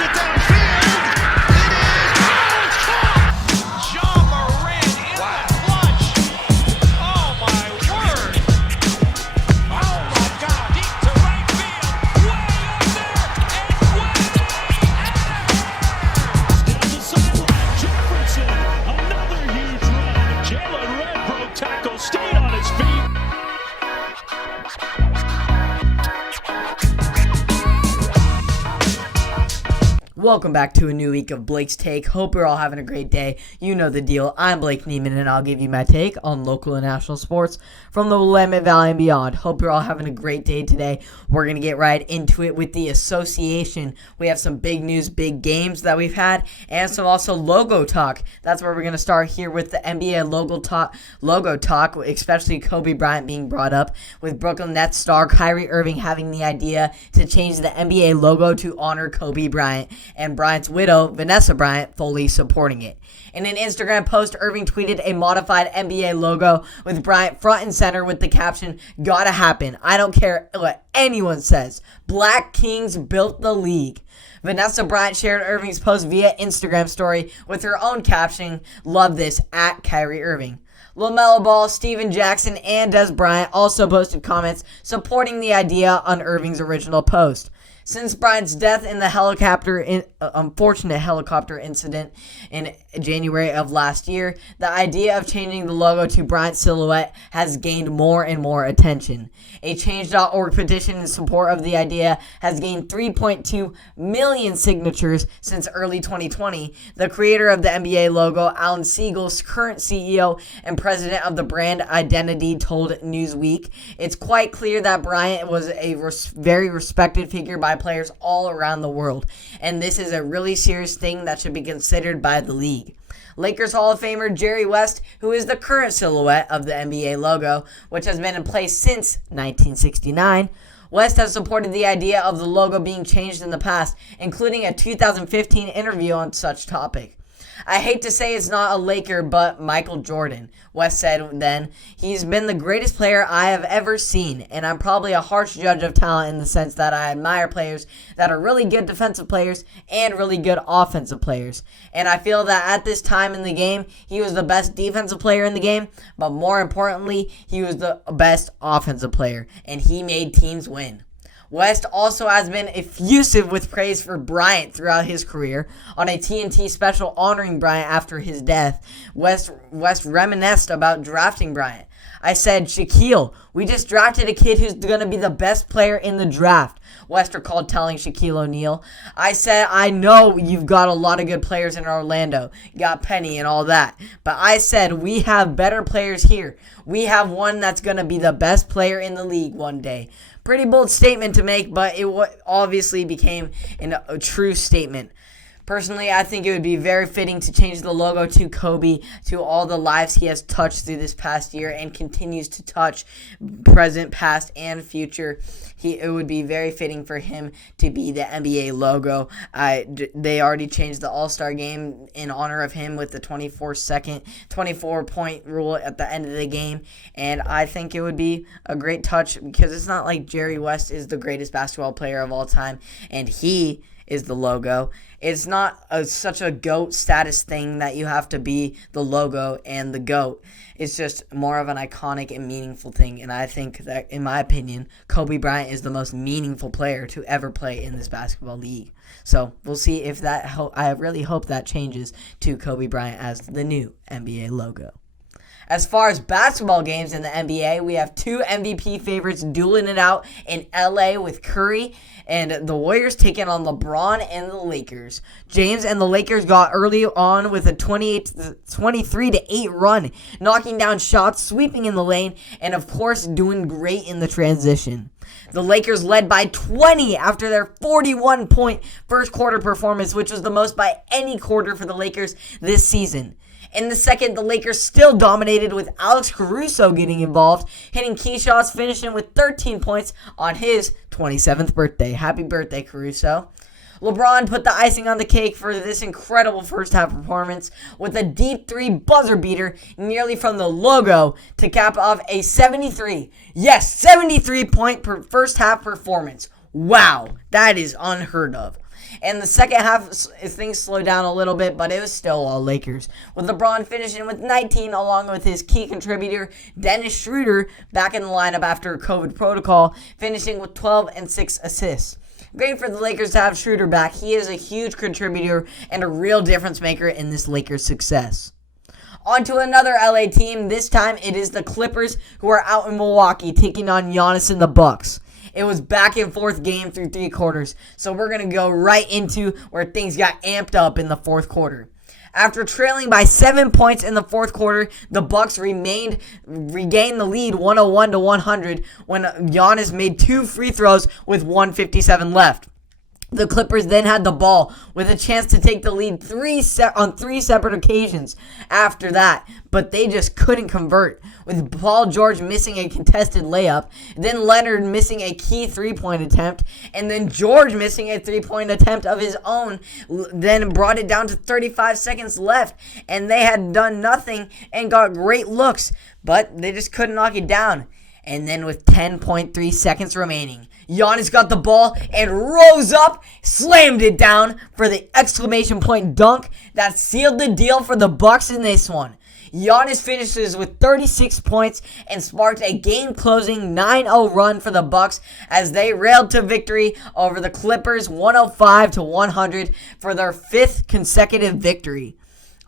it downfield. It is caught. John Moran in the clutch. Oh my word. Oh my God. Deep to right field. Way up there and way down the sideline. Jefferson, another huge run. Jalen Red broke tackle, stayed on his feet. Welcome back to a new week of Blake's Take. Hope you're all having a great day. You know the deal. I'm Blake Neiman, and I'll give you my take on local and national sports from the Willamette Valley and beyond. Hope you're all having a great day today. We're going to get right into it with the association. We have some big news, big games that we've had, and some also logo talk. That's where we're going to start here with the NBA logo talk, especially Kobe Bryant being brought up, with Brooklyn Nets star Kyrie Irving having the idea to change the NBA logo to honor Kobe Bryant, and Bryant's widow, Vanessa Bryant, fully supporting it. In an Instagram post, Irving tweeted a modified NBA logo with Bryant front and center with the caption, "Gotta happen. I don't care what anyone says. Black Kings built the league." Vanessa Bryant shared Irving's post via Instagram story with her own caption, "Love this, at Kyrie Irving." LaMelo Ball, Steven Jackson, and Des Bryant also posted comments supporting the idea on Irving's original post. Since Bryant's death in the unfortunate helicopter incident in January of last year, the idea of changing the logo to Bryant's silhouette has gained more and more attention. A Change.org petition in support of the idea has gained 3.2 million signatures since early 2020. The creator of the NBA logo, Alan Siegel's current CEO and president of the brand identity, told Newsweek, "It's quite clear that Bryant was a very respected figure by players all around the world, and this is a really serious thing that should be considered by the league." Lakers Hall of Famer Jerry West, who is the current silhouette of the NBA logo, which has been in place since 1969, West has supported the idea of the logo being changed in the past, including a 2015 interview on such topic. "I hate to say it's not a Laker, but Michael Jordan," West said then. "He's been the greatest player I have ever seen, and I'm probably a harsh judge of talent in the sense that I admire players that are really good defensive players and really good offensive players. And I feel that at this time in the game, he was the best defensive player in the game, but more importantly, he was the best offensive player, and he made teams win." West also has been effusive with praise for Bryant throughout his career. On a TNT special honoring Bryant after his death, West reminisced about drafting Bryant. "I said, Shaquille, we just drafted a kid who's going to be the best player in the draft," West recalled telling Shaquille O'Neal. "I said, I know you've got a lot of good players in Orlando, you got Penny and all that, but I said we have better players here. We have one that's going to be the best player in the league one day." Pretty bold statement to make, but it obviously became a true statement. Personally, I think it would be very fitting to change the logo to Kobe, to all the lives he has touched through this past year and continues to touch, present, past, and future. It would be very fitting for him to be the NBA logo. They already changed the All-Star game in honor of him with the 24-point rule at the end of the game, and I think it would be a great touch because it's not like Jerry West is the greatest basketball player of all time, and he is the logo. It's not such a GOAT status thing that you have to be the logo and the GOAT. It's just more of an iconic and meaningful thing. And I think that, in my opinion, Kobe Bryant is the most meaningful player to ever play in this basketball league. So we'll see if that, I really hope that changes to Kobe Bryant as the new NBA logo. As far as basketball games in the NBA, we have two MVP favorites dueling it out in LA with Curry and the Warriors taking on LeBron and the Lakers. James and the Lakers got early on with a 23-8 run, knocking down shots, sweeping in the lane, and of course doing great in the transition. The Lakers led by 20 after their 41-point first quarter performance, which was the most by any quarter for the Lakers this season. In the second, the Lakers still dominated with Alex Caruso getting involved, hitting key shots, finishing with 13 points on his 27th birthday. Happy birthday, Caruso. LeBron put the icing on the cake for this incredible first half performance with a deep three buzzer beater nearly from the logo to cap off a 73-point first half performance. Wow, that is unheard of. And the second half, things slowed down a little bit, but it was still all Lakers. With LeBron finishing with 19, along with his key contributor, Dennis Schroeder, back in the lineup after COVID protocol, finishing with 12 and 6 assists. Great for the Lakers to have Schroeder back. He is a huge contributor and a real difference maker in this Lakers success. On to another LA team. This time it is the Clippers, who are out in Milwaukee taking on Giannis and the Bucks. It was back and forth game through 3 quarters, so we're going to go right into where things got amped up in the fourth quarter. After trailing by 7 points in the fourth quarter, the Bucks regained the lead 101-100 when Giannis made 2 free throws with 1:57 left. The Clippers then had the ball with a chance to take the lead on 3 separate occasions after that, but they just couldn't convert, with Paul George missing a contested layup, then Leonard missing a key 3-point attempt, and then George missing a 3-point attempt of his own, then brought it down to 35 seconds left, and they had done nothing and got great looks, but they just couldn't knock it down. And then with 10.3 seconds remaining, Giannis got the ball and rose up, slammed it down for the exclamation point dunk that sealed the deal for the Bucks in this one. Giannis finishes with 36 points and sparked a game-closing 9-0 run for the Bucks as they railed to victory over the Clippers 105-100 for their 5th consecutive victory.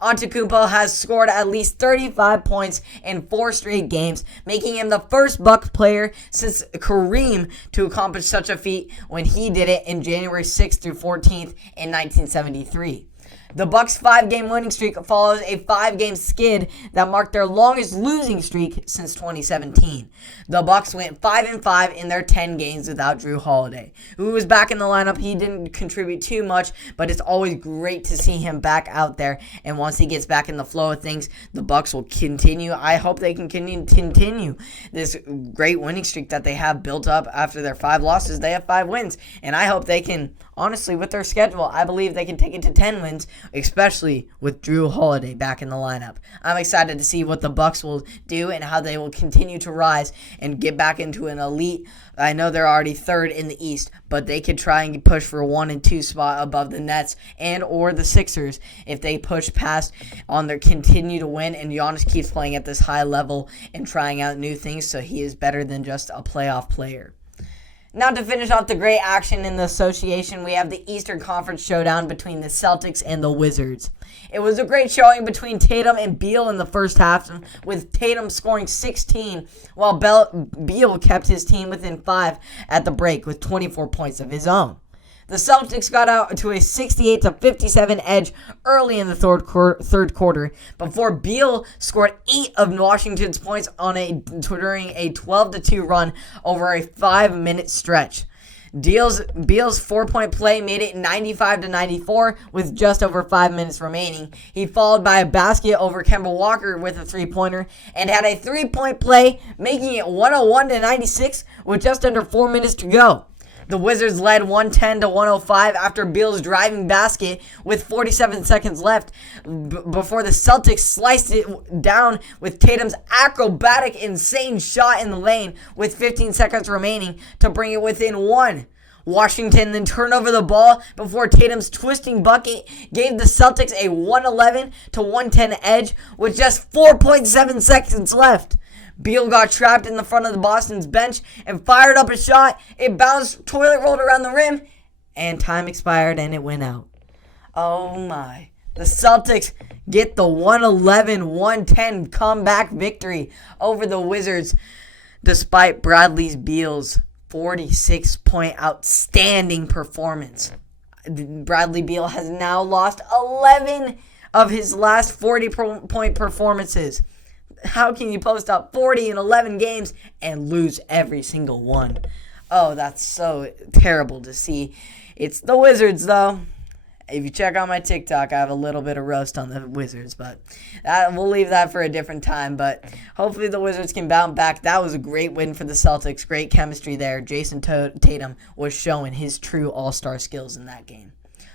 Antetokounmpo has scored at least 35 points in 4 straight games, making him the first Bucks player since Kareem to accomplish such a feat when he did it in January 6th through 14th in 1973. The Bucks' 5-game winning streak follows a 5-game skid that marked their longest losing streak since 2017. The Bucks went 5-5 in their 10 games without Jrue Holiday, who was back in the lineup. He didn't contribute too much, but it's always great to see him back out there. And once he gets back in the flow of things, the Bucks will continue. I hope they can continue this great winning streak that they have built up after their 5 losses. They have 5 wins, and I hope they can. Honestly, with their schedule, I believe they can take it to 10 wins, especially with Jrue Holiday back in the lineup. I'm excited to see what the Bucks will do and how they will continue to rise and get back into an elite. I know they're already 3rd in the East, but they could try and push for a 1 and 2 spot above the Nets and or the Sixers if they push past on their continue to win, and Giannis keeps playing at this high level and trying out new things, so he is better than just a playoff player. Now to finish off the great action in the association, we have the Eastern Conference showdown between the Celtics and the Wizards. It was a great showing between Tatum and Beal in the first half, with Tatum scoring 16, while Beal kept his team within 5 at the break with 24 points of his own. The Celtics got out to a 68-57 edge early in the third quarter before Beal scored 8 of Washington's points during a 12-2 run over a 5-minute stretch. Beal's 4-point play made it 95-94 with just over 5 minutes remaining. He followed by a basket over Kemba Walker with a 3-pointer and had a 3-point play, making it 101-96 with just under 4 minutes to go. The Wizards led 110-105 after Beal's driving basket with 47 seconds left before the Celtics sliced it down with Tatum's acrobatic, insane shot in the lane with 15 seconds remaining to bring it within 1. Washington then turned over the ball before Tatum's twisting bucket gave the Celtics a 111-110 edge with just 4.7 seconds left. Beal got trapped in the front of the Boston's bench and fired up a shot. It bounced, toilet rolled around the rim, and time expired and it went out. Oh my. The Celtics get the 111-110 comeback victory over the Wizards despite Bradley Beal's 46-point outstanding performance. Bradley Beal has now lost 11 of his last 40-point performances. How can you post up 40 in 11 games and lose every single one? Oh, that's so terrible to see. It's the Wizards, though. If you check out my TikTok, I have a little bit of roast on the Wizards, but we'll leave that for a different time. But hopefully the Wizards can bounce back. That was a great win for the Celtics. Great chemistry there. Jason Tatum was showing his true all-star skills in that game.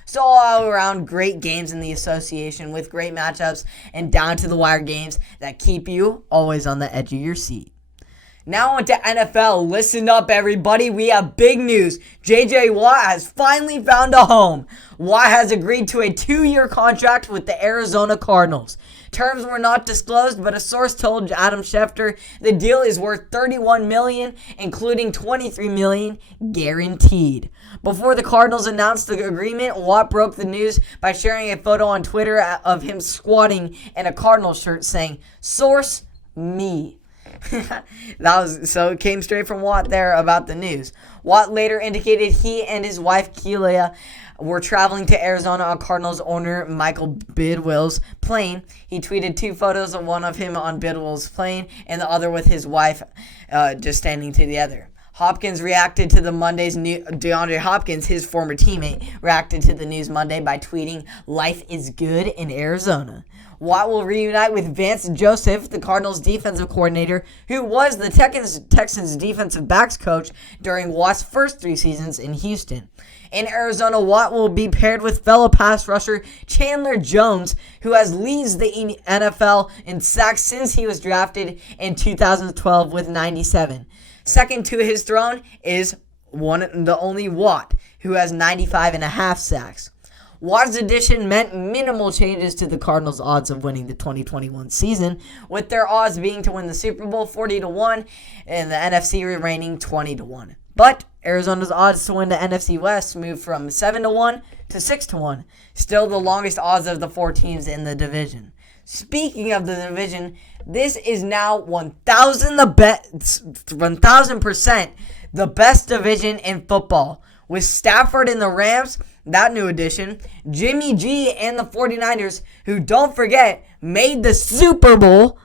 So all around, great games in the association with great matchups and down-to-the-wire games that keep you always on the edge of your seat. Now on to NFL. Listen up, everybody. We have big news. J.J. Watt has finally found a home. Watt has agreed to a 2-year contract with the Arizona Cardinals. Terms were not disclosed, but a source told Adam Schefter the deal is worth $31 million, including $23 million guaranteed. Before the Cardinals announced the agreement, Watt broke the news by sharing a photo on Twitter of him squatting in a Cardinals shirt saying, "Source, me." It came straight from Watt there about the news. Watt later indicated he and his wife Kelia were traveling to Arizona on Cardinals owner Michael Bidwill's plane. He tweeted 2 photos, of one of him on Bidwill's plane and the other with his wife just standing together. Hopkins reacted to the Monday's news. DeAndre Hopkins, his former teammate, reacted to the news Monday by tweeting, "Life is good in Arizona." Watt will reunite with Vance Joseph, the Cardinals' defensive coordinator, who was the Texans' defensive backs coach during Watt's first 3 seasons in Houston. In Arizona, Watt will be paired with fellow pass rusher Chandler Jones, who has leads the NFL in sacks since he was drafted in 2012 with 97. Second to his throne is the only Watt, who has 95.5 sacks. Watt's addition meant minimal changes to the Cardinals' odds of winning the 2021 season, with their odds being to win the Super Bowl 40-1 and the NFC remaining 20-1. But Arizona's odds to win the NFC West moved from 7-1 to 6-1, still the longest odds of the 4 teams in the division. Speaking of the division, this is now 1,000% the best division in football. With Stafford and the Rams, that new addition, Jimmy G and the 49ers, who, don't forget, made the Super Bowl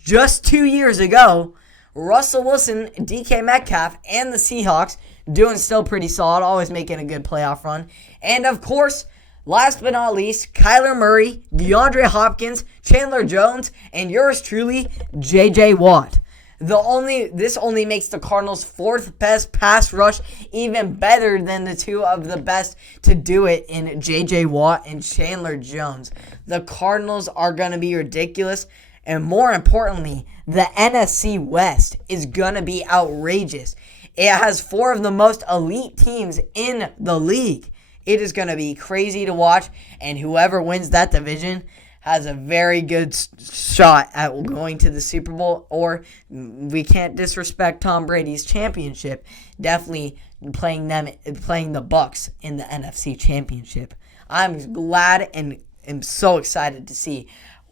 just 2 years ago, Russell Wilson, DK Metcalf, and the Seahawks doing still pretty solid, always making a good playoff run. And, of course, last but not least, Kyler Murray, DeAndre Hopkins, Chandler Jones, and yours truly, J.J. Watt. This only makes the Cardinals' 4th best pass rush even better than the 2 of the best to do it in J.J. Watt and Chandler Jones. The Cardinals are going to be ridiculous, and more importantly, the NFC West is going to be outrageous. It has 4 of the most elite teams in the league. It is going to be crazy to watch, and whoever wins that division has a very good shot at going to the Super Bowl, or we can't disrespect Tom Brady's championship. Definitely playing the Bucs in the NFC Championship. I'm glad and am so excited to see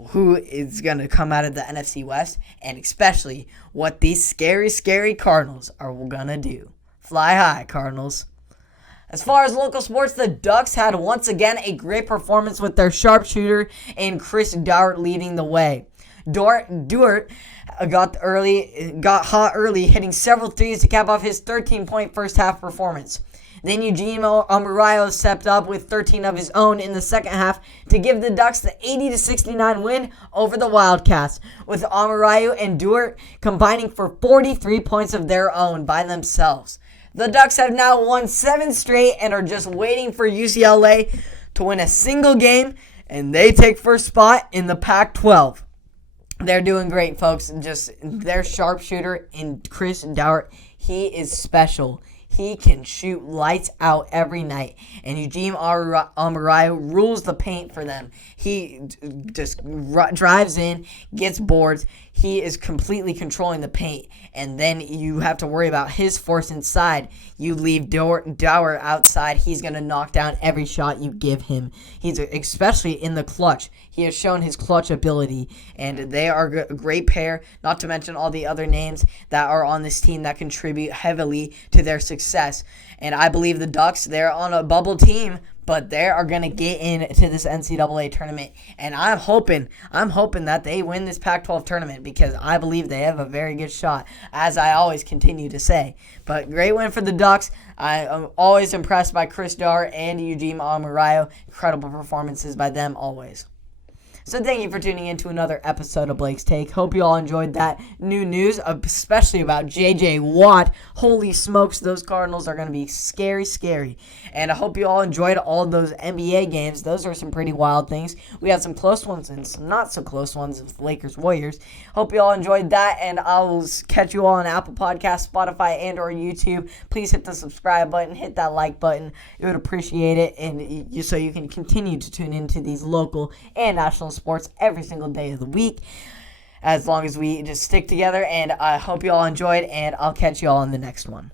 who is going to come out of the NFC West, and especially what these scary, scary Cardinals are going to do. Fly high, Cardinals. As far as local sports, the Ducks had once again a great performance with their sharpshooter and Chris Dart leading the way. Dart got hot early, hitting several threes to cap off his 13-point first-half performance. Then Eugene Amurayo stepped up with 13 of his own in the second half to give the Ducks the 80-69 win over the Wildcats, with Amurayo and Dart combining for 43 points of their own by themselves. The Ducks have now won 7 straight and are just waiting for UCLA to win a single game, and they take first spot in the Pac-12. They're doing great, folks. Just their sharpshooter in Chris Dart, he is special. He can shoot lights out every night, and Eugene Amurayo rules the paint for them. He just drives in, gets boards. He is completely controlling the paint, and then you have to worry about his force inside. You leave Dower outside, he's going to knock down every shot you give him. He's especially in the clutch. He has shown his clutch ability, and they are a great pair, not to mention all the other names that are on this team that contribute heavily to their success. And I believe the Ducks, they're on a bubble team, but they are going to get into this NCAA tournament. And I'm hoping that they win this Pac-12 tournament, because I believe they have a very good shot, as I always continue to say. But great win for the Ducks. I am always impressed by Chris Dart and Eugene Amurayo. Incredible performances by them always. So thank you for tuning in to another episode of Blake's Take. Hope you all enjoyed that new news, especially about J.J. Watt. Holy smokes, those Cardinals are going to be scary, scary. And I hope you all enjoyed all of those NBA games. Those are some pretty wild things. We had some close ones and some not so close ones with Lakers-Warriors. Hope you all enjoyed that, and I'll catch you all on Apple Podcasts, Spotify, and or YouTube. Please hit the subscribe button, hit that like button. You would appreciate it, and so you can continue to tune into these local and national sports every single day of the week, as long as we just stick together. And I hope you all enjoyed, and I'll catch you all in the next one.